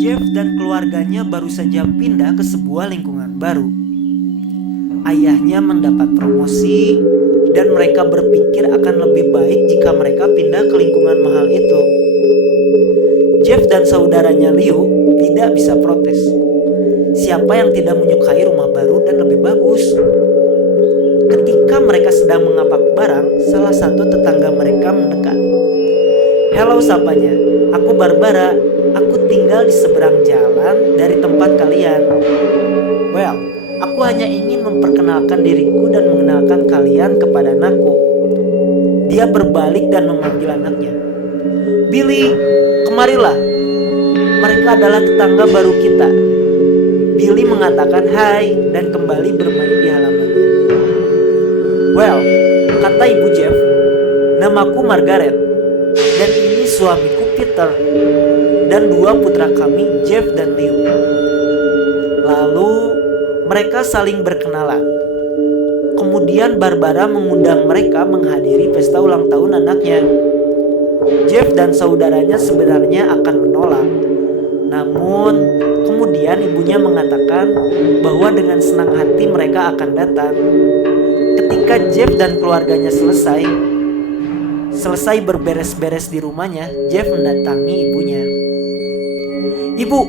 Jeff dan keluarganya baru saja pindah ke sebuah lingkungan baru. Ayahnya mendapat promosi dan mereka berpikir akan lebih baik jika mereka pindah ke lingkungan mahal itu. Jeff dan saudaranya Liu tidak bisa protes. Siapa yang tidak menyukai rumah baru dan lebih bagus? Ketika mereka sedang mengapak barang, salah satu tetangga mereka mendekat. "Halo," sapanya. "Aku Barbara. Aku tinggal di seberang jalan dari tempat kalian." "Well, aku hanya ingin memperkenalkan diriku dan mengenalkan kalian kepada anakku." Dia berbalik dan memanggil anaknya. "Billy, kemarilah. Mereka adalah tetangga baru kita." Billy mengatakan hai dan kembali bermain di halamannya. "Well," kata ibu Jeff, "namaku Margaret. Dan ini suamiku Peter. Dan dua putra kami, Jeff dan Liu." Lalu mereka saling berkenalan. Kemudian Barbara mengundang mereka menghadiri pesta ulang tahun anaknya. Jeff dan saudaranya sebenarnya akan menolak. Namun kemudian ibunya mengatakan bahwa dengan senang hati mereka akan datang. Ketika Jeff dan keluarganya selesai berberes-beres di rumahnya, Jeff mendatangi ibunya. "Ibu,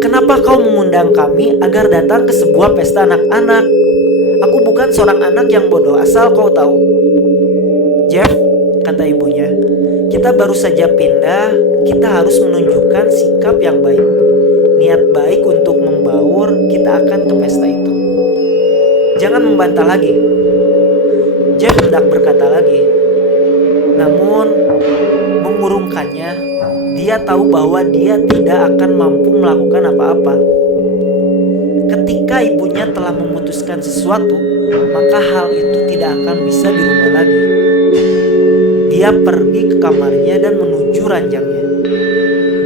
kenapa kau mengundang kami agar datang ke sebuah pesta anak-anak? Aku bukan seorang anak yang bodoh asal kau tahu." "Jeff," kata ibunya, "kita baru saja pindah. Kita harus menunjukkan sikap yang baik. Niat baik untuk membaur kita akan ke pesta itu. Jangan membantah lagi." Jeff hendak berkata lagi, namun mengurungkannya. Dia tahu bahwa dia tidak akan mampu melakukan apa-apa. Ketika ibunya telah memutuskan sesuatu, maka hal itu tidak akan bisa dirubah lagi. Dia pergi ke kamarnya dan menuju ranjangnya.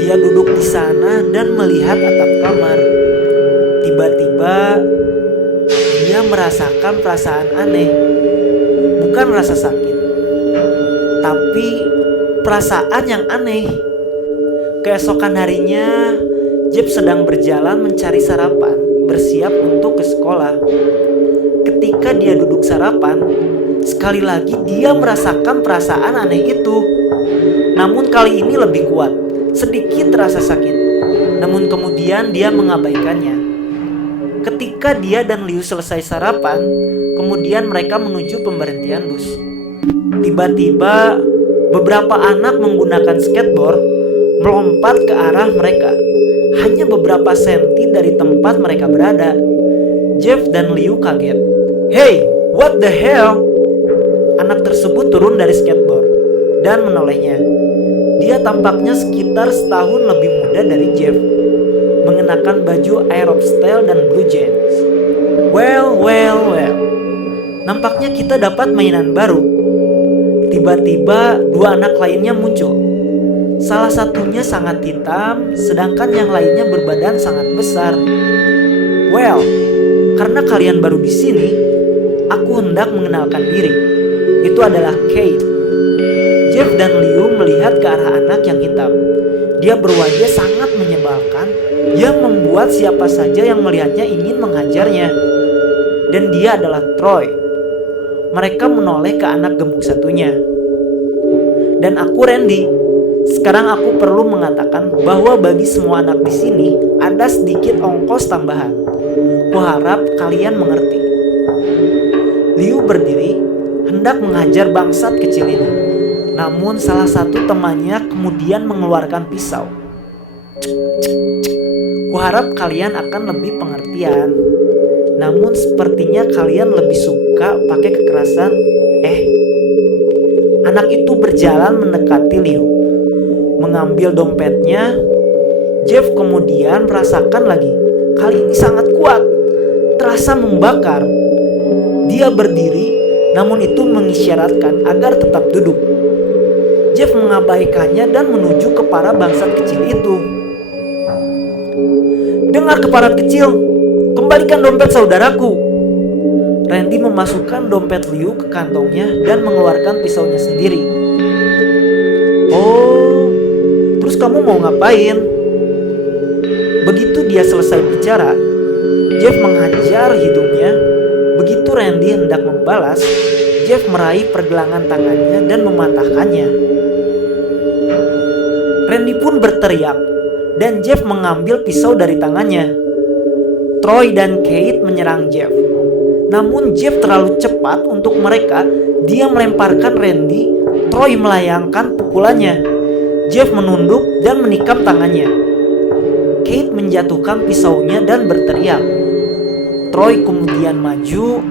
Dia duduk di sana dan melihat atap kamar. Tiba-tiba dia merasakan perasaan aneh. Bukan rasa sakit, tapi perasaan yang aneh. Keesokan harinya, Jeff sedang berjalan mencari sarapan, bersiap untuk ke sekolah. Ketika dia duduk sarapan, sekali lagi dia merasakan perasaan aneh itu. Namun kali ini lebih kuat, sedikit terasa sakit. Namun kemudian dia mengabaikannya. Ketika dia dan Liu selesai sarapan, kemudian mereka menuju pemberhentian bus. Tiba-tiba beberapa anak menggunakan skateboard melompat ke arah mereka, hanya beberapa senti dari tempat mereka berada. Jeff dan Liu kaget. "Hey, what the hell?" Anak tersebut turun dari skateboard dan menolehnya. Dia tampaknya sekitar setahun lebih muda dari Jeff, mengenakan baju aeropostale dan blue jeans. Well, nampaknya kita dapat mainan baru." Tiba-tiba dua anak lainnya muncul. Salah satunya sangat hitam, sedangkan yang lainnya berbadan sangat besar. "Well, karena kalian baru di sini, aku hendak mengenalkan diri. Itu adalah Kate." Jeff dan Liu melihat ke arah anak yang hitam. Dia berwajah sangat menyebalkan yang membuat siapa saja yang melihatnya ingin menghajarnya. Dan dia adalah Troy. Mereka menoleh ke anak gemuk satunya. "Dan aku Randy. Sekarang aku perlu mengatakan bahwa bagi semua anak di sini ada sedikit ongkos tambahan. Kuharap kalian mengerti." Liu berdiri, hendak menghajar bangsat kecil ini. Namun salah satu temannya kemudian mengeluarkan pisau. "Kuharap kalian akan lebih pengertian. Namun sepertinya kalian lebih suka pakai kekerasan." Anak itu berjalan mendekati Liu, mengambil dompetnya. Jeff kemudian merasakan lagi. Kali ini sangat kuat, terasa membakar. Dia berdiri, namun itu mengisyaratkan agar tetap duduk. Jeff mengabaikannya dan menuju ke para bangsat kecil itu. "Dengar keparat kecil, kembalikan dompet saudaraku." Randy memasukkan dompet Liu ke kantongnya dan mengeluarkan pisaunya sendiri. "Oh, terus kamu mau ngapain?" Begitu dia selesai bicara, Jeff menghajar hidungnya. Begitu Randy hendak membalas, Jeff meraih pergelangan tangannya dan mematahkannya. Randy pun berteriak dan Jeff mengambil pisau dari tangannya. Troy dan Kate menyerang Jeff. Namun Jeff terlalu cepat untuk mereka. Dia melemparkan Randy. Troy melayangkan pukulannya. Jeff menunduk dan menikam tangannya. Kate menjatuhkan pisaunya dan berteriak. Troy kemudian maju.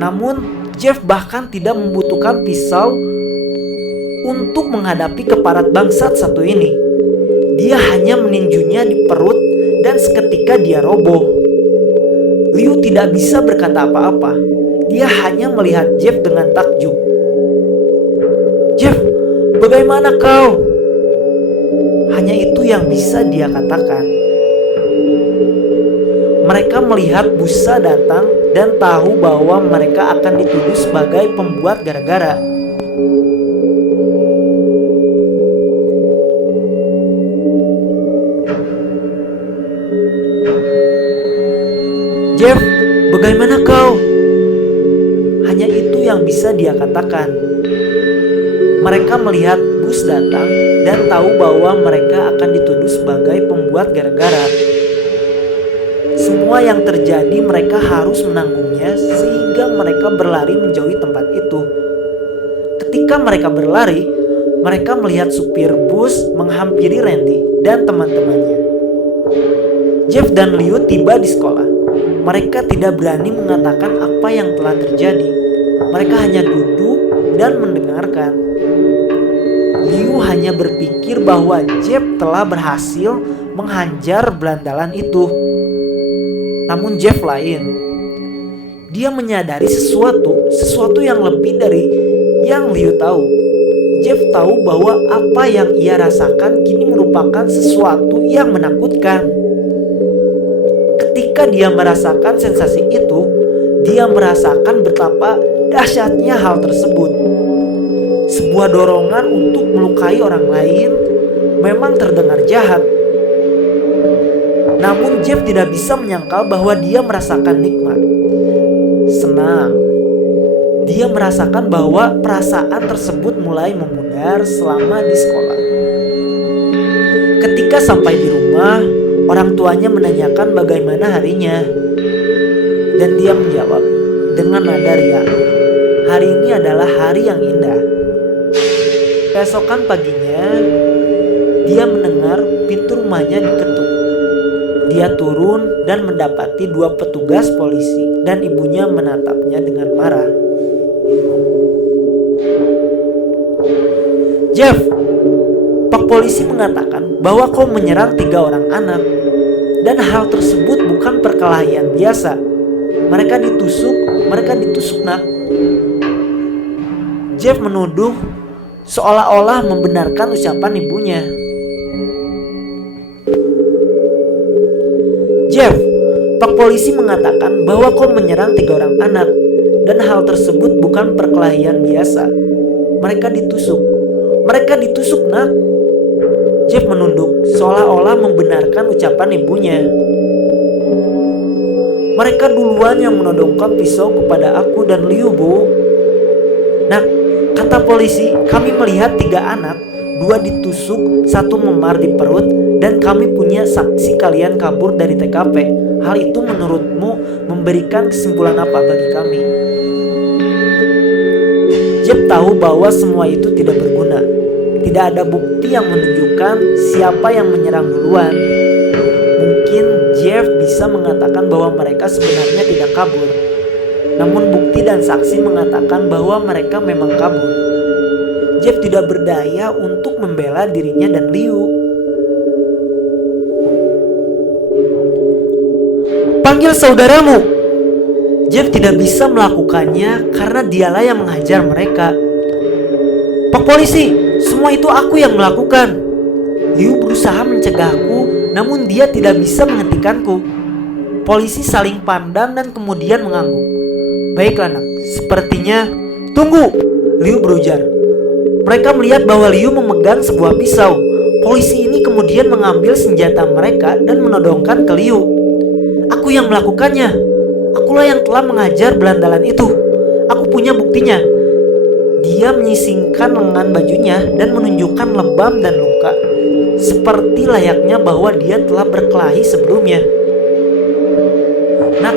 Namun Jeff bahkan tidak membutuhkan pisau untuk menghadapi keparat bangsat satu ini. Dia hanya meninjunya di perut dan seketika dia roboh. Liu tidak bisa berkata apa-apa. Dia hanya melihat Jeff dengan takjub. "Jeff, bagaimana kau?" Hanya itu yang bisa dia katakan. Mereka melihat busa datang dan tahu bahwa mereka akan dituduh sebagai pembuat gara-gara. "Jeff, bagaimana kau?" Hanya itu yang bisa dia katakan. Mereka melihat bus datang dan tahu bahwa mereka akan dituduh sebagai pembuat gara-gara. Semua yang terjadi mereka harus menanggungnya sehingga mereka berlari menjauhi tempat itu. Ketika mereka berlari, mereka melihat supir bus menghampiri Randy dan teman-temannya. Jeff dan Liu tiba di sekolah. Mereka tidak berani mengatakan apa yang telah terjadi. Mereka hanya duduk dan mendengarkan. Liu hanya berpikir bahwa Jeff telah berhasil menghajar berandalan itu. Namun Jeff lain. Dia menyadari sesuatu yang lebih dari yang Liu tahu. Jeff tahu bahwa apa yang ia rasakan kini merupakan sesuatu yang menakutkan. Ketika dia merasakan sensasi itu, dia merasakan betapa dahsyatnya hal tersebut. Sebuah dorongan untuk melukai orang lain memang terdengar jahat. Namun Jeff tidak bisa menyangkal bahwa dia merasakan nikmat, senang. Dia merasakan bahwa perasaan tersebut mulai memudar selama di sekolah. Ketika sampai di rumah, orang tuanya menanyakan bagaimana harinya. Dan dia menjawab dengan nada riang, "Hari ini adalah hari yang indah." Keesokan paginya, dia mendengar pintu rumahnya diketuk. Dia turun dan mendapati dua petugas polisi dan ibunya menatapnya dengan marah. "Jeff, Pak polisi mengatakan bahwa kau menyerang 3 orang anak. Dan hal tersebut bukan perkelahian biasa. Mereka ditusuk nak." Jeff menuduh seolah-olah membenarkan ucapan ibunya. "Jeff, Pak polisi mengatakan bahwa kau menyerang 3 orang anak. Dan hal tersebut bukan perkelahian biasa. Mereka ditusuk nak." Jeff menunduk seolah-olah membenarkan ucapan ibunya. "Mereka duluan yang menodongkan pisau kepada aku dan Liu, Bu." "Nak," kata polisi, "kami melihat 3 anak, 2 ditusuk, 1 memar di perut, dan kami punya saksi kalian kabur dari TKP. Hal itu menurutmu memberikan kesimpulan apa bagi kami?" Jeff tahu bahwa semua itu tidak berguna. Tidak ada bukti yang menunjukkan siapa yang menyerang duluan. Mungkin Jeff bisa mengatakan bahwa mereka sebenarnya tidak kabur. Namun bukti dan saksi mengatakan bahwa mereka memang kabur. Jeff tidak berdaya untuk membela dirinya dan Liu. "Panggil saudaramu." Jeff tidak bisa melakukannya karena dialah yang menghajar mereka. "Pak polisi, semua itu aku yang melakukan." Liu berusaha mencegahku, namun dia tidak bisa menghentikanku. Polisi saling pandang dan kemudian mengangguk. "Baiklah nak, sepertinya..." "Tunggu!" Liu berujar. Mereka melihat bahwa Liu memegang sebuah pisau. Polisi ini kemudian mengambil senjata mereka dan menodongkan ke Liu. "Aku yang melakukannya. Akulah yang telah mengajar belandalan itu. Aku punya buktinya." Dia menyisingkan lengan bajunya dan menunjukkan lebam dan luka, seperti layaknya bahwa dia telah berkelahi sebelumnya. "Nak,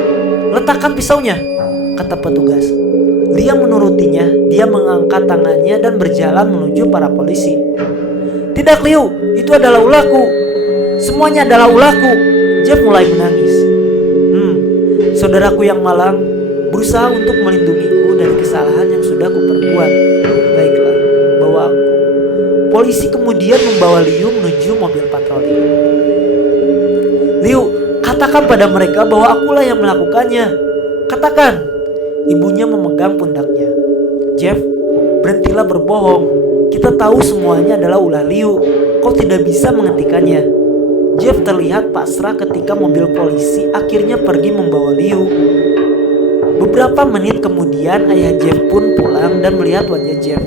letakkan pisaunya," kata petugas. Lia menurutinya. Dia mengangkat tangannya dan berjalan menuju para polisi. "Tidak, Liu, itu adalah ulahku. Semuanya adalah ulahku." Jeff mulai menangis. Saudaraku yang malang berusaha untuk melindungiku dari kesalahan yang sudah kuperbuat. Baiklah, bawa aku. Polisi kemudian membawa Liu menuju mobil patroli. "Liu, katakan pada mereka bahwa akulah yang melakukannya. Katakan." Ibunya memegang pundaknya. "Jeff, berhentilah berbohong. Kita tahu semuanya adalah ulah Liu. Kau tidak bisa menghentikannya." Jeff terlihat pasrah ketika mobil polisi akhirnya pergi membawa Liu. Beberapa menit kemudian ayah Jeff pun pulang dan melihat wajah Jeff.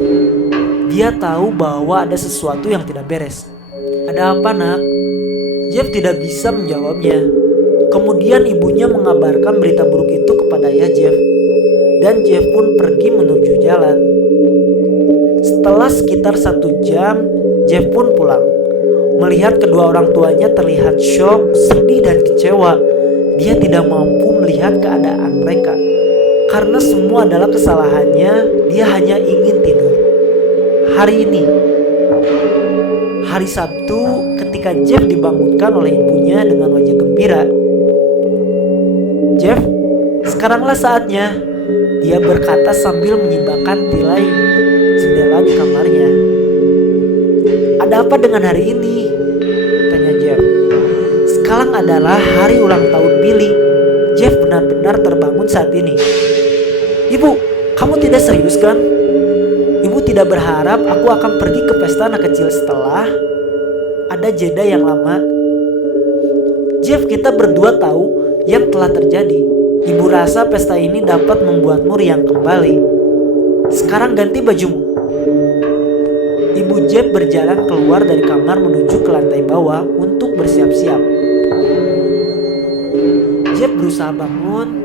Dia tahu bahwa ada sesuatu yang tidak beres. "Ada apa, nak?" Jeff tidak bisa menjawabnya. Kemudian ibunya mengabarkan berita buruk itu kepada ayah Jeff. Dan Jeff pun pergi menuju jalan. Setelah sekitar 1 jam, Jeff pun pulang. Melihat kedua orang tuanya terlihat syok, sedih dan kecewa. Dia tidak mampu melihat keadaan mereka. Karena semua adalah kesalahannya, dia hanya ingin tidur. Hari ini, hari Sabtu, ketika Jeff dibangunkan oleh ibunya dengan wajah gembira. "Jeff, sekaranglah saatnya," dia berkata sambil menyibakkan tirai jendela di kamarnya. "Ada apa dengan hari ini?" tanya Jeff. "Sekarang adalah hari ulang tahun Billy." Jeff benar-benar terbangun saat ini. "Ibu, kamu tidak serius kan? Ibu tidak berharap aku akan pergi ke pesta anak kecil setelah ada jeda yang lama?" "Jeff, kita berdua tahu yang telah terjadi. Ibu rasa pesta ini dapat membuatmu riang kembali. Sekarang ganti bajumu." Ibu Jeff berjalan keluar dari kamar menuju ke lantai bawah untuk bersiap-siap. Jeff berusaha bangun.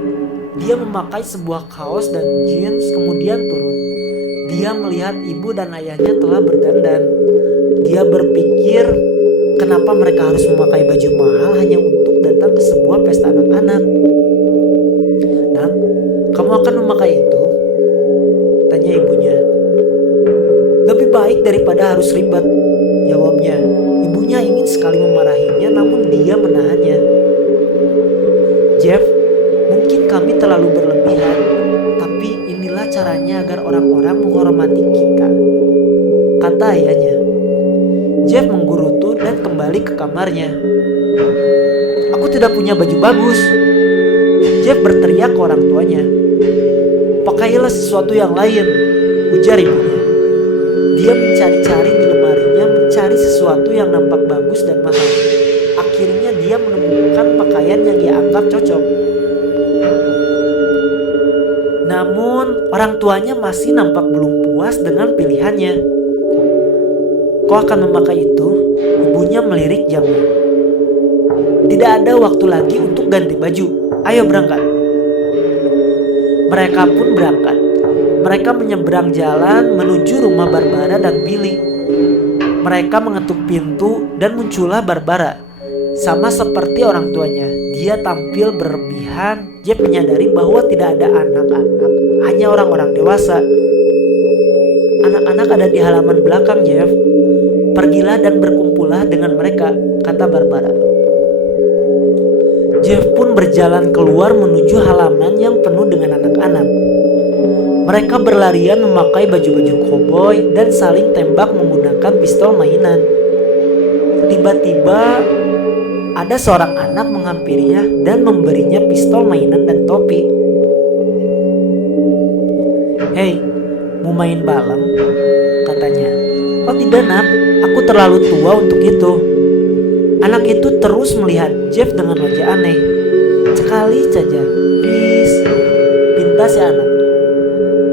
Dia memakai sebuah kaos dan jeans kemudian turun. Dia melihat ibu dan ayahnya telah berdandan. Dia berpikir, kenapa mereka harus memakai baju mahal hanya untuk datang ke sebuah pesta anak-anak? "Nak, kamu akan memakai itu?" tanya ibunya. "Lebih baik daripada harus ribet," jawabnya. Ibunya ingin sekali memarahinya, namun dia menahannya. "Jeff, mungkin kami terlalu berlebihan, tapi inilah caranya agar orang-orang menghormati kita," kata ayahnya. Jeff menggerutu dan kembali ke kamarnya. "Aku tidak punya baju bagus," Jeff berteriak ke orang tuanya. "Pakailah sesuatu yang lain," ujar ibunya. Dia mencari-cari di lemarinya, mencari sesuatu yang nampak bagus dan mahal. Akhirnya dia menemukan pakaian yang dia anggap cocok. Namun orang tuanya masih nampak belum puas dengan pilihannya. "Kau akan memakai itu?" Ibunya melirik jamnya. "Tidak ada waktu lagi untuk ganti baju. Ayo berangkat." Mereka pun berangkat. Mereka menyeberang jalan menuju rumah Barbara dan Billy. Mereka mengetuk pintu dan muncullah Barbara. Sama seperti orang tuanya, dia tampil berlebihan. Jeff menyadari bahwa tidak ada anak-anak, hanya orang-orang dewasa. "Anak-anak ada di halaman belakang, Jeff. Pergilah dan berkumpullah dengan mereka," kata Barbara. Jeff pun berjalan keluar menuju halaman yang penuh dengan anak-anak. Mereka berlarian memakai baju-baju koboi dan saling tembak menggunakan pistol mainan. Tiba-tiba ada seorang anak menghampirinya dan memberinya pistol mainan dan topi. "Hei, mau main balem?" katanya. "Oh tidak, nak, aku terlalu tua untuk itu." Anak itu terus melihat Jeff dengan wajah aneh. "Sekali saja, please," pinta si anak.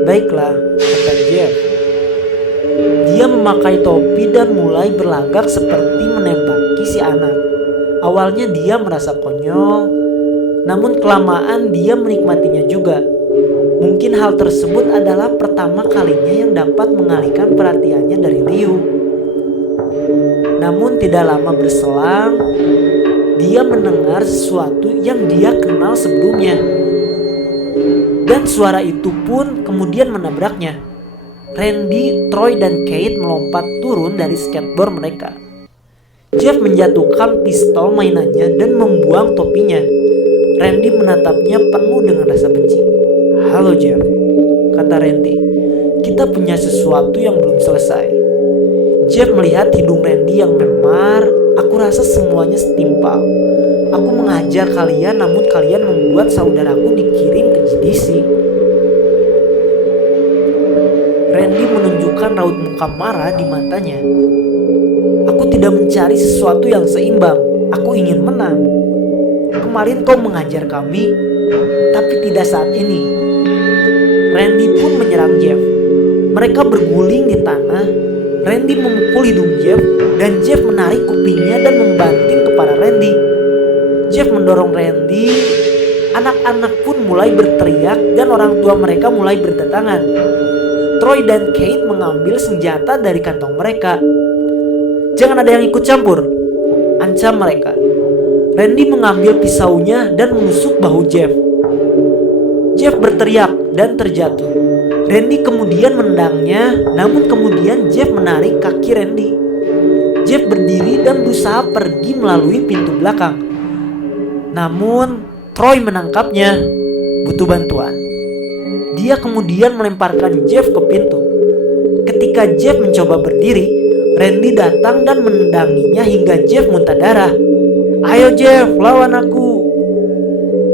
"Baiklah," kata Jeff. Dia memakai topi dan mulai berlagak seperti menembak. si anak. Awalnya dia merasa konyol, namun kelamaan dia menikmatinya juga. Mungkin hal tersebut adalah pertama kalinya yang dapat mengalihkan perhatiannya dari Liu. Namun tidak lama berselang, dia mendengar sesuatu yang dia kenal sebelumnya. Dan suara itu pun kemudian menabraknya. Randy, Troy, dan Kate melompat turun dari skateboard mereka. Jeff menjatuhkan pistol mainannya dan membuang topinya. Randy menatapnya penuh dengan rasa benci. "Halo Jeff," kata Randy. "Kita punya sesuatu yang belum selesai." Jeff melihat hidung Randy yang memar. "Aku rasa semuanya setimpal. Aku mengajar kalian, namun kalian membuat saudaraku dikirim ke GDC." Randy menunjukkan raut muka marah di matanya. "Aku tidak mencari sesuatu yang seimbang. Aku ingin menang. Kemarin kau mengajar kami, tapi tidak saat ini." Randy pun menyerang Jeff. Mereka berguling di tanah. Randy memukul hidung Jeff dan Jeff menarik kupingnya dan membanting kepala Randy. Jeff mendorong Randy. Anak-anak pun mulai berteriak dan orang tua mereka mulai berdatangan. Troy dan Kate mengambil senjata dari kantong mereka. "Jangan ada yang ikut campur," ancam mereka. Randy mengambil pisaunya dan menusuk bahu Jeff. Jeff berteriak dan terjatuh. Randy kemudian menendangnya, namun kemudian Jeff menarik kaki Randy. Jeff berdiri dan berusaha pergi melalui pintu belakang. Namun Troy menangkapnya. "Butuh bantuan." Dia kemudian melemparkan Jeff ke pintu. Ketika Jeff mencoba berdiri, Randy datang dan menendanginya hingga Jeff muntah darah. "Ayo Jeff, lawan aku."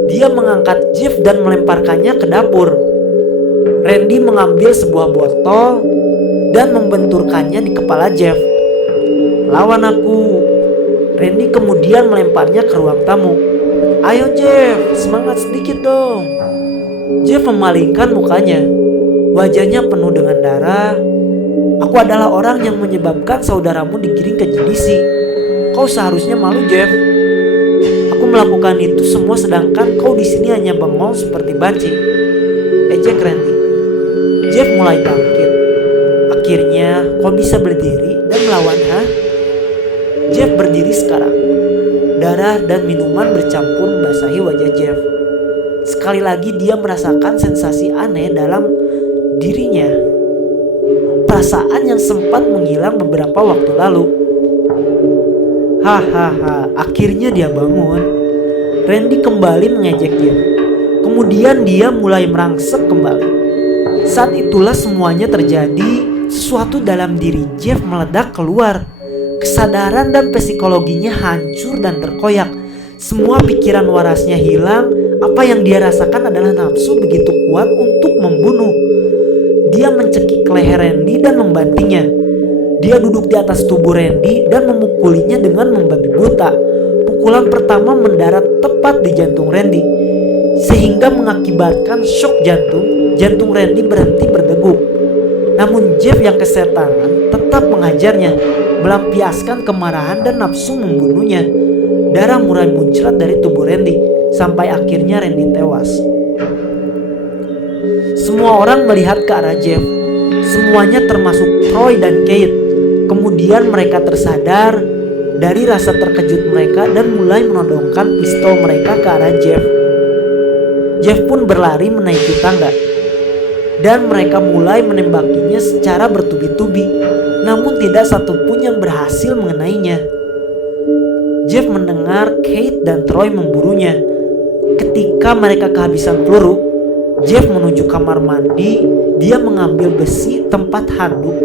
Dia mengangkat Jeff dan melemparkannya ke dapur. Randy mengambil sebuah botol dan membenturkannya di kepala Jeff. "Lawan aku." Randy kemudian melemparnya ke ruang tamu. "Ayo Jeff, semangat sedikit dong." Jeff memalingkan mukanya. Wajahnya penuh dengan darah. "Aku adalah orang yang menyebabkan saudaramu digiring ke GDC. Kau seharusnya malu Jeff. Aku melakukan itu semua sedangkan kau di sini hanya bengong seperti banci," ejek Randy. Jeff mulai bangkit. "Akhirnya kau bisa berdiri dan melawan, ha?" Jeff berdiri sekarang. Darah dan minuman bercampur membasahi wajah Jeff. Sekali lagi dia merasakan sensasi aneh dalam dirinya. Perasaan yang sempat menghilang beberapa waktu lalu. "Hahaha, akhirnya dia bangun." Randy kembali mengejek Jeff. Kemudian dia mulai merangsek kembali. Saat itulah semuanya terjadi. Sesuatu dalam diri Jeff meledak keluar. Kesadaran dan psikologinya hancur dan terkoyak. Semua pikiran warasnya hilang. Apa yang dia rasakan adalah nafsu begitu kuat untuk membunuh. Dia mencekik leher Randy dan membantingnya. Dia duduk di atas tubuh Randy dan memukulinya dengan membabi buta. Pukulan pertama mendarat tepat di jantung Randy, sehingga mengakibatkan shock jantung. Jantung Randy berhenti berdegup. Namun Jeff yang kesetangan tetap mengajarnya, melampiaskan kemarahan dan nafsu membunuhnya. Darah mulai muncrat dari tubuh Randy, sampai akhirnya Randy tewas. Semua orang melihat ke arah Jeff. Semuanya termasuk Troy dan Kate. Kemudian mereka tersadar dari rasa terkejut mereka dan mulai menodongkan pistol mereka ke arah Jeff. Jeff pun berlari menaiki tangga. Dan mereka mulai menembakinya secara bertubi-tubi, namun tidak satupun yang berhasil mengenainya. Jeff mendengar Kate dan Troy memburunya. Ketika mereka kehabisan peluru, Jeff menuju kamar mandi. Dia mengambil besi tempat handuk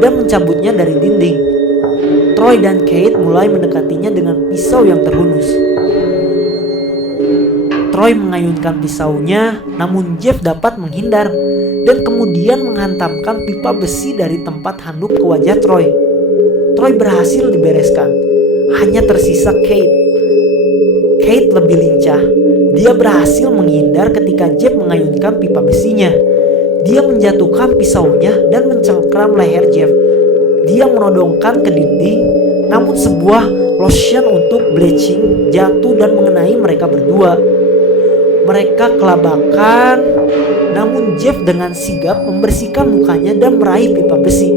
dan mencabutnya dari dinding. Troy dan Kate mulai mendekatinya dengan pisau yang terhunus. Troy mengayunkan pisaunya, namun Jeff dapat menghindar dan kemudian menghantamkan pipa besi dari tempat handuk ke wajah Troy. Troy berhasil dibereskan. Hanya tersisa Kate. Kate lebih lincah. Dia berhasil menghindar ketika Jeff mengayunkan pipa besinya. Dia menjatuhkan pisaunya dan mencengkram leher Jeff. Dia menodongkan ke dinding, namun sebuah Lotion untuk bleaching jatuh dan mengenai mereka berdua. Mereka kelabakan, namun Jeff dengan sigap membersihkan mukanya dan meraih pipa besi,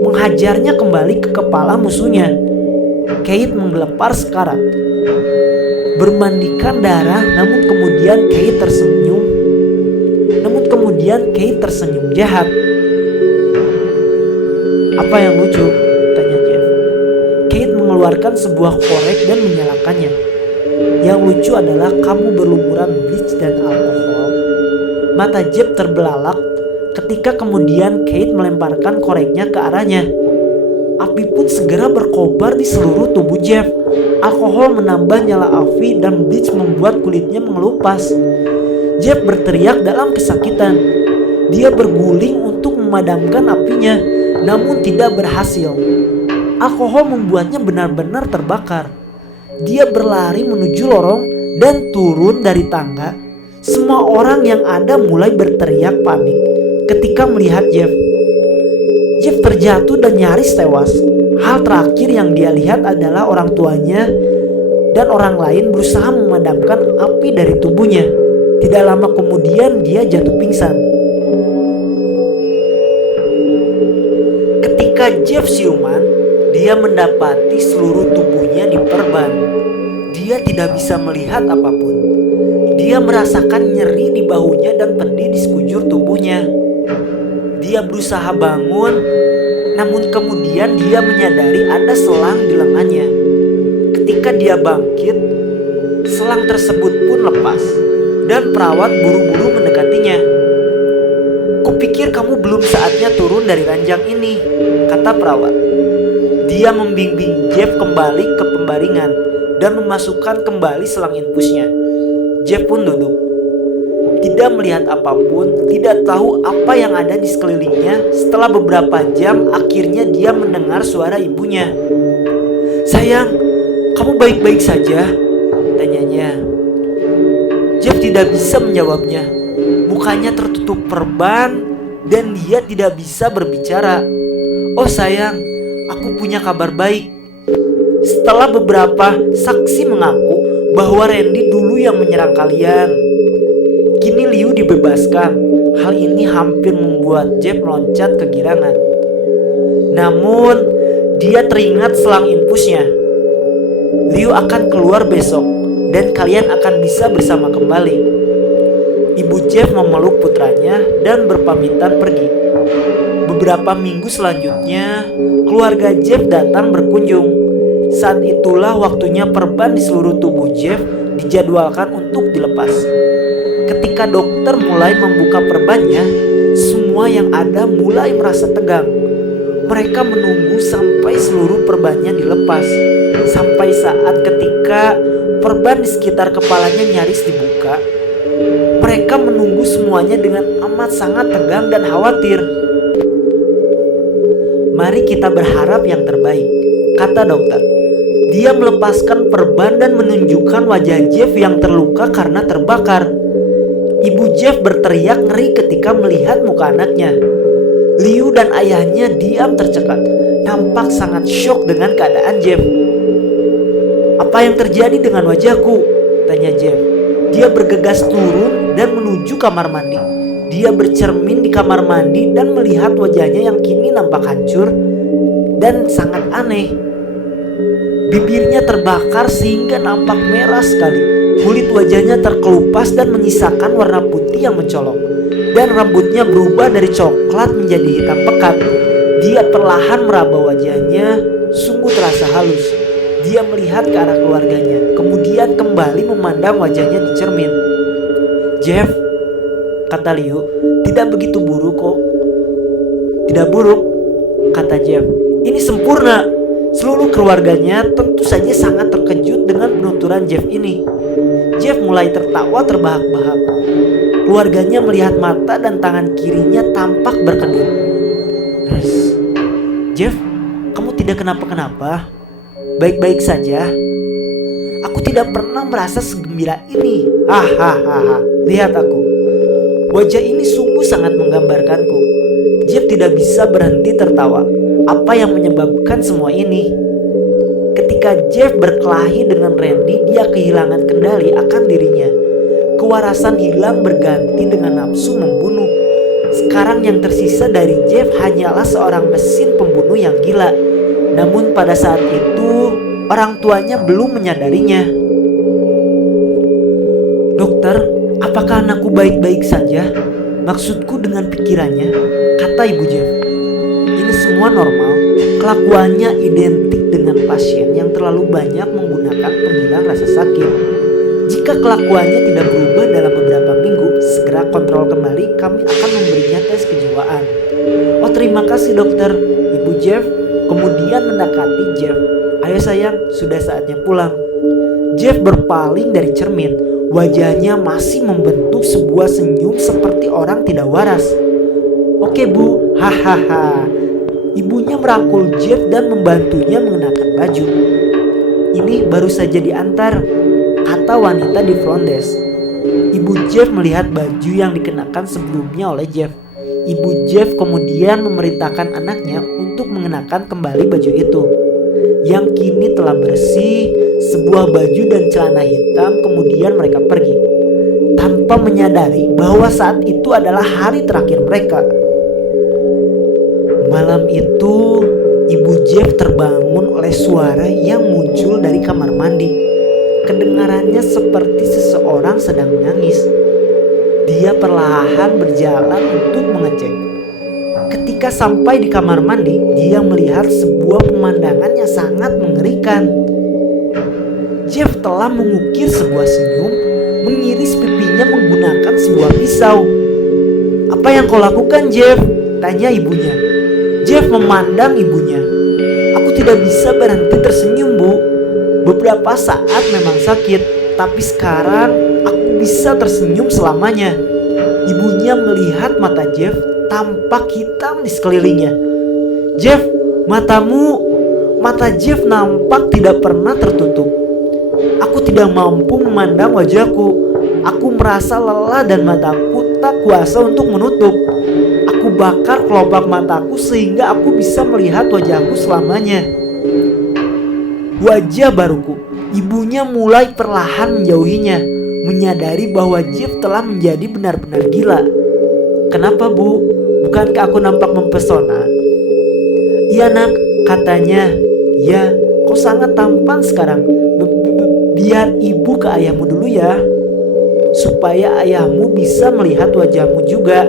menghajarnya kembali ke kepala musuhnya. Kate menggelepar sekarat, bermandikan darah, namun kemudian Kate tersenyum jahat. "Apa yang lucu?" tanya Jeff. Kate mengeluarkan sebuah korek dan menyalakannya. "Yang lucu adalah kamu berlumuran bleach dan alkohol." Mata Jeff terbelalak ketika kemudian Kate melemparkan koreknya ke arahnya. Api pun segera berkobar di seluruh tubuh Jeff. Alkohol menambah nyala api dan bleach membuat kulitnya mengelupas. Jeff berteriak dalam kesakitan. Dia berguling untuk memadamkan apinya, namun tidak berhasil. Alkohol membuatnya benar-benar terbakar. Dia berlari menuju lorong dan turun dari tangga. Semua orang yang ada mulai berteriak panik ketika melihat Jeff. Jeff terjatuh dan nyaris tewas. Hal terakhir yang dia lihat adalah orang tuanya dan orang lain berusaha memadamkan api dari tubuhnya. Tidak lama kemudian dia jatuh pingsan. Ketika Jeff siuman, dia mendapati seluruh tubuhnya diperban. Dia tidak bisa melihat apapun. Dia merasakan nyeri di bahunya dan pedih di sekujur tubuhnya. Dia berusaha bangun, namun kemudian dia menyadari ada selang di lengannya. Ketika dia bangkit, selang tersebut pun lepas dan perawat buru-buru mendekatinya. "Kupikir kamu belum saatnya turun dari ranjang ini," kata perawat. Dia membimbing Jeff kembali ke pembaringan dan memasukkan kembali selang infusnya. Jeff pun duduk. Tidak melihat apapun, tidak tahu apa yang ada di sekelilingnya. Setelah beberapa jam, akhirnya dia mendengar suara ibunya. "Sayang, kamu baik-baik saja?" tanyanya. Jeff tidak bisa menjawabnya. Mukanya tertutup perban dan dia tidak bisa berbicara. "Oh sayang, aku punya kabar baik." Setelah beberapa saksi mengaku bahwa Randy dulu yang menyerang kalian, kini Liu dibebaskan. Hal ini hampir membuat Jeff loncat kegirangan. Namun, dia teringat selang infusnya. "Liu akan keluar besok dan kalian akan bisa bersama kembali." Ibu Jeff memeluk putranya dan berpamitan pergi. Beberapa minggu selanjutnya, keluarga Jeff datang berkunjung. Saat itulah waktunya perban di seluruh tubuh Jeff dijadwalkan untuk dilepas. Ketika dokter mulai membuka perbannya, semua yang ada mulai merasa tegang. Mereka menunggu sampai seluruh perbannya dilepas. Sampai saat ketika perban di sekitar kepalanya nyaris dibuka, mereka menunggu semuanya dengan amat sangat tegang dan khawatir. "Mari kita berharap yang terbaik," kata dokter. Dia melepaskan perban dan menunjukkan wajah Jeff yang terluka karena terbakar. Ibu Jeff berteriak ngeri ketika melihat muka anaknya. Liu dan ayahnya diam tercekat, nampak sangat syok dengan keadaan Jeff. "Apa yang terjadi dengan wajahku?" tanya Jeff. Dia bergegas turun dan menuju kamar mandi. Dia bercermin di kamar mandi dan melihat wajahnya yang kini nampak hancur dan sangat aneh. Bibirnya terbakar sehingga nampak merah sekali. Kulit wajahnya terkelupas dan menyisakan warna putih yang mencolok. Dan rambutnya berubah dari coklat menjadi hitam pekat. Dia perlahan meraba wajahnya, sungguh terasa halus. Dia melihat ke arah keluarganya, kemudian kembali memandang wajahnya di cermin. "Jeff," kata Liu, "tidak begitu buruk kok." "Tidak buruk," kata Jeff. "Ini sempurna." Seluruh keluarganya tentu saja sangat terkejut dengan penuturan Jeff ini. Jeff mulai tertawa terbahak-bahak. Keluarganya melihat mata dan tangan kirinya tampak berkedut. "Jeff, kamu tidak kenapa-kenapa? Baik-baik saja?" "Aku tidak pernah merasa segembira ini. Hahaha, lihat aku. Wajah ini sungguh sangat menggambarkanku." Jeff tidak bisa berhenti tertawa. Apa yang menyebabkan semua ini? Ketika Ketika Jeff berkelahi dengan Randy, dia kehilangan kendali akan dirinya. Kewarasan hilang berganti dengan nafsu membunuh. Sekarang yang tersisa dari Jeff hanyalah seorang mesin pembunuh yang gila. Namun pada saat itu orang tuanya belum menyadarinya. "Dokter, apakah anakku baik-baik saja? Maksudku dengan pikirannya," kata ibu Jeff. "Ini semua normal. Kelakuannya identik dengan pasien yang terlalu banyak menggunakan penghilang rasa sakit. Jika kelakuannya tidak berubah dalam beberapa minggu, segera kontrol kembali. Kami akan memberinya tes kejiwaan." "Oh, terima kasih dokter," ibu Jeff kemudian mendekati Jeff. "Ayo sayang, sudah saatnya pulang." Jeff berpaling dari cermin. Wajahnya masih membentuk sebuah senyum seperti orang tidak waras. "Oke bu, hahaha." Ibunya merangkul Jeff dan membantunya mengenakan baju. "Ini baru saja diantar," kata wanita di front desk. Ibu Jeff melihat baju yang dikenakan sebelumnya oleh Jeff. Ibu Jeff kemudian memerintahkan anaknya untuk mengenakan kembali baju itu, yang kini telah bersih, sebuah baju dan celana hitam. Kemudian mereka pergi, tanpa menyadari bahwa saat itu adalah hari terakhir mereka. Malam itu, ibu Jeff terbangun oleh suara yang muncul dari kamar mandi. Kedengarannya seperti seseorang sedang menangis. Dia perlahan berjalan untuk mengecek. Ketika sampai di kamar mandi, dia melihat sebuah pemandangan yang sangat mengerikan. Jeff telah mengukir sebuah senyum, mengiris pipinya menggunakan sebuah pisau. "Apa yang kau lakukan, Jeff?" tanya ibunya. Jeff memandang ibunya. "Aku tidak bisa berhenti tersenyum, Bu. Beberapa saat memang sakit, tapi sekarang aku bisa tersenyum selamanya." Ibunya melihat mata Jeff, tampak hitam di sekelilingnya. "Jeff, matamu..." Mata Jeff nampak tidak pernah tertutup. "Aku tidak mampu memandang wajahku. Aku merasa lelah dan mataku tak kuasa untuk menutup. Aku bakar kelopak mataku sehingga aku bisa melihat wajahku selamanya." Wajah baruku. Ibunya mulai perlahan menjauhinya, menyadari bahwa Jeff telah menjadi benar-benar gila. "Kenapa, Bu? Bukankah aku nampak mempesona?" "Iya nak," katanya. "Ya, kau sangat tampan sekarang. Biar ibu ke ayahmu dulu ya, supaya ayahmu bisa melihat wajahmu juga."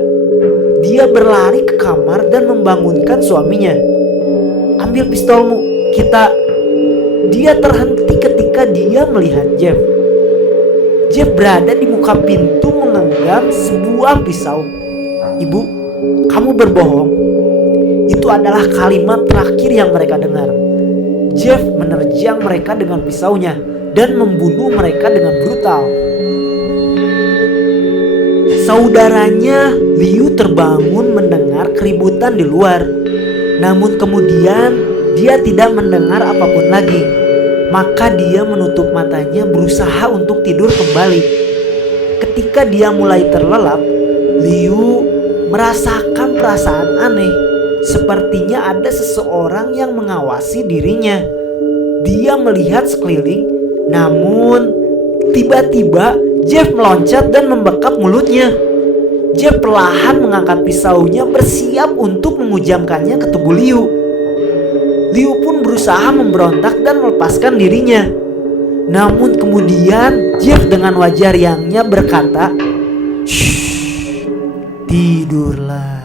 Dia berlari ke kamar dan membangunkan suaminya. "Ambil pistolmu, kita..." Dia terhenti ketika dia melihat Jeff. Jeff berada di muka pintu mengenggam sebuah pisau. "Ibu, kamu berbohong." Itu adalah kalimat terakhir yang mereka dengar. Jeff menerjang mereka dengan pisaunya dan membunuh mereka dengan brutal. Saudaranya Liu terbangun mendengar keributan di luar. Namun kemudian dia tidak mendengar apapun lagi. Maka dia menutup matanya berusaha untuk tidur kembali. Ketika dia mulai terlelap, Liu merasakan perasaan aneh. Sepertinya ada seseorang yang mengawasi dirinya. Dia melihat sekeliling, namun tiba-tiba Jeff meloncat dan membekap mulutnya. Jeff perlahan mengangkat pisaunya bersiap untuk mengujamkannya ke tubuh Liu. Liu pun berusaha memberontak dan melepaskan dirinya. Namun kemudian Jeff dengan wajah riangnya berkata, "Shh, tidurlah."